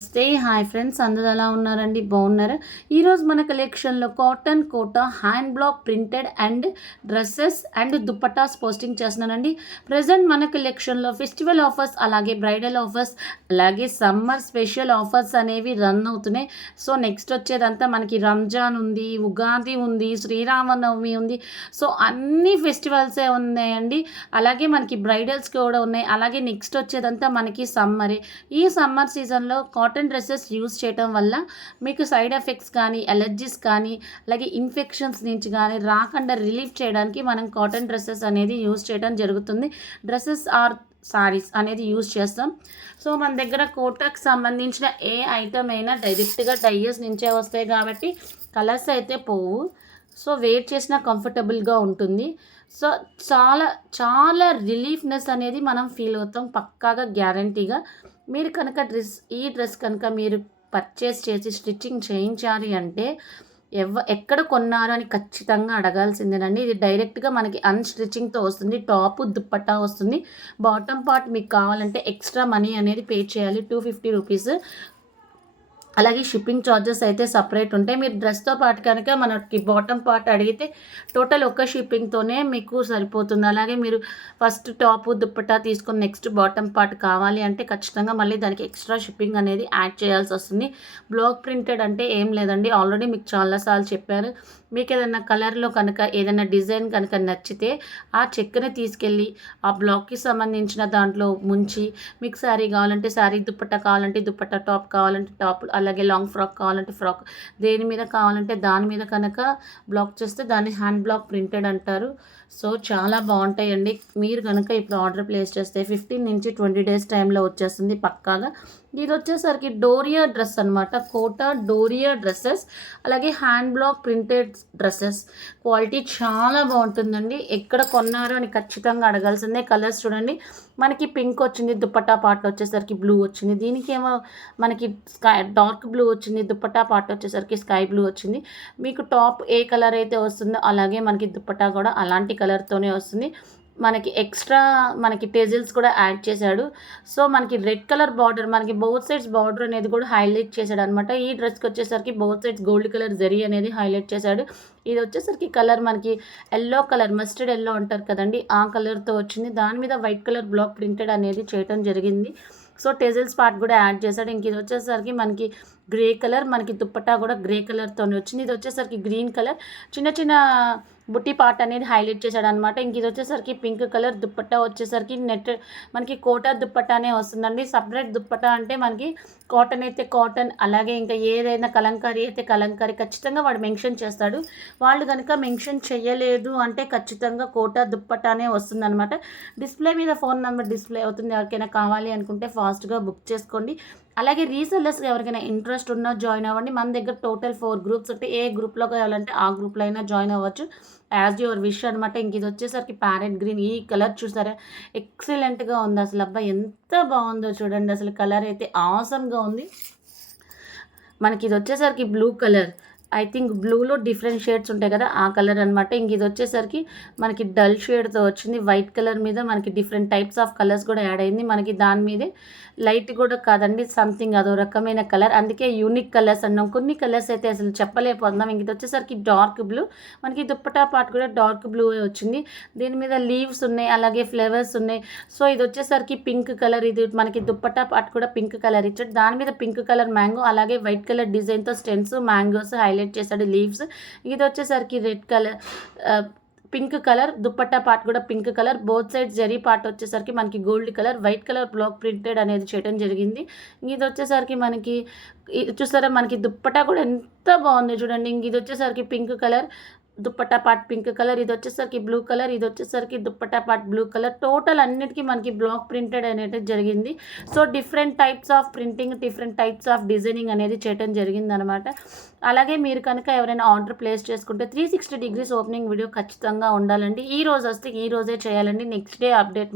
Stay hi friends అందరూ ఎలా ఉన్నారండి? బాగున్నారు? ఈరోజు మన కలెక్షన్లో cotton Kota hand block printed and dresses and dupattas posting చేస్తున్నానండి ప్రజెంట్ మన కలెక్షన్లో ఫెస్టివల్ ఆఫర్స్ అలాగే బ్రైడల్ ఆఫర్స్ అలాగే సమ్మర్ స్పెషల్ ఆఫర్స్ అనేవి రన్ అవుతున్నాయి. సో నెక్స్ట్ వచ్చేదంతా మనకి రంజాన్ ఉంది ఉగాది ఉంది శ్రీరామనవమి ఉంది. సో అన్ని ఫెస్టివల్సే ఉన్నాయండి. అలాగే మనకి బ్రైడల్స్ కూడా ఉన్నాయి. అలాగే నెక్స్ట్ వచ్చేదంతా మనకి సమ్మరే. ఈ సమ్మర్ సీజన్లో కాటన్ డ్రెస్సెస్ యూస్ చేయటం వల్ల మీకు సైడ్ ఎఫెక్ట్స్ కానీ ఎలర్జీస్ కానీ అలాగే ఇన్ఫెక్షన్స్ నుంచి కానీ రాకుండా రిలీఫ్ చేయడానికి మనం కాటన్ డ్రెస్సెస్ అనేది యూస్ చేయడం జరుగుతుంది. డ్రెస్సెస్ ఆర్ సారీస్ అనేది యూజ్ చేస్తాం. సో మన దగ్గర కోటకు సంబంధించిన ఏ ఐటమ్ అయినా డైరెక్ట్గా డైయస్ నుంచే వస్తాయి కాబట్టి కలర్స్ అయితే పోవు. సో వేర్ చేసినా కంఫర్టబుల్గా ఉంటుంది. సో చాలా చాలా రిలీఫ్నెస్ అనేది మనం ఫీల్ అవుతాం పక్కాగా గ్యారంటీగా. మీరు కనుక డ్రెస్ ఈ డ్రెస్ కనుక మీరు పర్చేస్ చేసి స్టిచ్చింగ్ చేయించాలి అంటే ఎవ ఎక్కడ కొన్నారు అని ఖచ్చితంగా అడగాల్సిందేనండి. ఇది డైరెక్ట్గా మనకి అన్స్టిచ్చింగ్తో వస్తుంది టాప్ దుప్పట్టా వస్తుంది. బాటమ్ పార్ట్ మీకు కావాలంటే ఎక్స్ట్రా మనీ అనేది పే చేయాలి. టూ ఫిఫ్టీ రూపీస్ అలాగే షిప్పింగ్ ఛార్జెస్ అయితే సపరేట్ ఉంటాయి. మీరు డ్రెస్తో పాటు కనుక మనకి బాటమ్ పార్ట్ అడిగితే టోటల్ ఒక్క షిప్పింగ్తోనే మీకు సరిపోతుంది. అలాగే మీరు ఫస్ట్ టాప్ దుప్పటా తీసుకుని నెక్స్ట్ బాటమ్ పార్ట్ కావాలి అంటే ఖచ్చితంగా మళ్ళీ దానికి ఎక్స్ట్రా షిప్పింగ్ అనేది యాడ్ చేయాల్సి వస్తుంది. బ్లాక్ ప్రింటెడ్ అంటే ఏం లేదండి. ఆల్రెడీ మీకు చాలాసార్లు చెప్పారు మీకు ఏదైనా కలర్లో కనుక ఏదైనా డిజైన్ కనుక నచ్చితే ఆ చెక్కని తీసుకెళ్ళి ఆ బ్లాక్కి సంబంధించిన దాంట్లో ముంచి మీకు శారీ కావాలంటే శారీ దుప్పట్టా కావాలంటే దుప్పట్ట టాప్ కావాలంటే టాప్ అలాగే లాంగ్ ఫ్రాక్ కావాలంటే ఫ్రాక్ దేని మీద కావాలంటే దాని మీద కనుక బ్లాక్ చేస్తే దాన్ని హ్యాండ్ బ్లాక్ ప్రింటెడ్ అంటారు. సో చాలా బాగుంటాయండి. మీరు కనుక ఇప్పుడు ఆర్డర్ ప్లేస్ చేస్తే ఫిఫ్టీన్ నుంచి ట్వంటీ డేస్ టైంలో వచ్చేస్తుంది పక్కాగా. ఇది వచ్చేసరికి డోరియా డ్రెస్ అనమాట కోటా డోరియా డ్రెస్సెస్ అలాగే hand block printed dresses. Quality చాలా బాగుంటుందండి. ఎక్కడ కొన్నారో అని ఖచ్చితంగా అడగాల్సిందే. కలర్స్ చూడండి. మనకి పింక్ వచ్చింది దుప్పట్టా పాటలు వచ్చేసరికి బ్లూ వచ్చింది. దీనికి ఏమో మనకి స్కై డార్క్ బ్లూ వచ్చింది దుప్పట్టా పాటలు వచ్చేసరికి స్కై బ్లూ వచ్చింది. మీకు టాప్ ఏ కలర్ అయితే వస్తుందో అలాగే మనకి దుప్పట్టా కూడా అలాంటి కలర్తోనే వస్తుంది. మనకి ఎక్స్ట్రా మనకి టెజిల్స్ కూడా యాడ్ చేశాడు. సో మనకి రెడ్ కలర్ బార్డర్ మనకి బౌత్ సైడ్స్ బార్డర్ అనేది కూడా హైలైట్ చేశాడు అనమాట ఈ డ్రెస్కి వచ్చేసరికి both sides gold colour zari అనేది హైలైట్ చేశాడు. ఇది వచ్చేసరికి కలర్ మనకి ఎల్లో కలర్ మస్టర్డ్ ఎల్లో అంటారు కదండి. ఆ కలర్తో వచ్చింది. దాని మీద వైట్ కలర్ బ్లాక్ ప్రింటెడ్ అనేది చేయటం జరిగింది. సో టెజిల్స్ పార్ట్ కూడా యాడ్ చేశాడు. ఇంక ఇది వచ్చేసరికి మనకి గ్రే కలర్ మనకి దుప్పట్టా కూడా గ్రే కలర్తో వచ్చింది. ఇది వచ్చేసరికి గ్రీన్ కలర్ చిన్న చిన్న బుట్టి పార్ట్ అనేది హైలైట్ చేశాడు అనమాట ఇంక ఇది వచ్చేసరికి పింక్ కలర్ దుప్పట్టా వచ్చేసరికి నెట్ మనకి కోటా దుప్పట్టానే వస్తుందండి. సపరేట్ దుప్పట్టా అంటే మనకి కాటన్ అయితే కాటన్ అలాగే ఇంకా ఏదైనా కలంకారీ అయితే కలంకారీ ఖచ్చితంగా వాడు మెన్షన్ చేస్తాడు. వాళ్ళు కనుక మెన్షన్ చేయలేదు అంటే ఖచ్చితంగా కోటా దుప్పటానే వస్తుందన్నమాట డిస్ప్లే మీద ఫోన్ నెంబర్ డిస్ప్లే అవుతుంది. ఎవరికైనా కావాలి అనుకుంటే ఫాస్ట్గా బుక్ చేసుకోండి. అలాగే రీసెల్లర్స్ ఎవరికైనా ఇంట్రెస్ట్ ఉన్నా జాయిన్ అవ్వండి. మన దగ్గర టోటల్ ఫోర్ గ్రూప్స్ ఉంటే ఏ గ్రూప్లో కావాలంటే ఆ గ్రూప్లో అయినా జాయిన్ అవ్వచ్చు. యాజ్ యువర్ విష్ అనమాట ఇంక ఇది వచ్చేసరికి ప్యారెట్ గ్రీన్. ఈ కలర్ చూసారా? ఎక్సలెంట్గా ఉంది అసలు. అబ్బాయి ఎంత బాగుందో చూడండి. అసలు కలర్ అయితే ఆసమ్గా ఉంది. మనకి ఇది వచ్చేసరికి బ్లూ కలర్. ఐ థింక్ బ్లూలో డిఫరెంట్ షేడ్స్ ఉంటాయి కదా ఆ కలర్ అనమాట ఇంక ఇది వచ్చేసరికి మనకి డల్ షేడ్తో వచ్చింది. వైట్ కలర్ మీద మనకి డిఫరెంట్ టైప్స్ ఆఫ్ కలర్స్ కూడా యాడ్ అయింది. మనకి దాని మీదే లైట్ కూడా కాదండి సంథింగ్ అదో రకమైన కలర్. అందుకే యూనిక్ కలర్స్ అన్నాం. కొన్ని కలర్స్ అయితే అసలు చెప్పలేకపోతున్నాం. ఇంక ఇది వచ్చేసరికి డార్క్ బ్లూ. మనకి దుప్పటా పార్ట్ కూడా డార్క్ బ్లూ వచ్చింది. దీని మీద లీవ్స్ ఉన్నాయి అలాగే ఫ్లేవర్స్ ఉన్నాయి. సో ఇది వచ్చేసరికి పింక్ కలర్. ఇది మనకి దుప్పటా పార్ట్ కూడా పింక్ కలర్ ఇచ్చాడు. దాని మీద పింక్ కలర్ మ్యాంగో అలాగే వైట్ కలర్ డిజైన్తో స్టెన్స్ మ్యాంగోస్ హైలైట్ చేశాడు లీవ్స్. ఇది వచ్చేసరికి red colour pink colour dupatta part కూడా pink colour. Both side zari part వచ్చేసరికి మనకి gold colour white colour block printed అనేది చేయడం జరిగింది. ఇది వచ్చేసరికి మనకి చూసారా మనకి దుప్పట్టా కూడా ఎంత బాగుంది చూడండి. ఇంక ఇది వచ్చేసరికి pink colour dupatta part pink colour ఇది వచ్చేసరికి బ్లూ కలర్ ఇది వచ్చేసరికి dupatta part blue colour. Total అన్నిటికీ మనకి బ్లాక్ ప్రింటెడ్ అనేది జరిగింది. So different types of printing different types of designing అనేది చేయడం జరిగింది అనమాట అలాగే మీరు కనుక ఎవరైనా ఆర్డర్ ప్లేస్ చేసుకుంటే three sixty degrees opening video ఖచ్చితంగా ఉండాలండి. ఈ రోజు వస్తే ఈ రోజే చేయాలండి. Next day update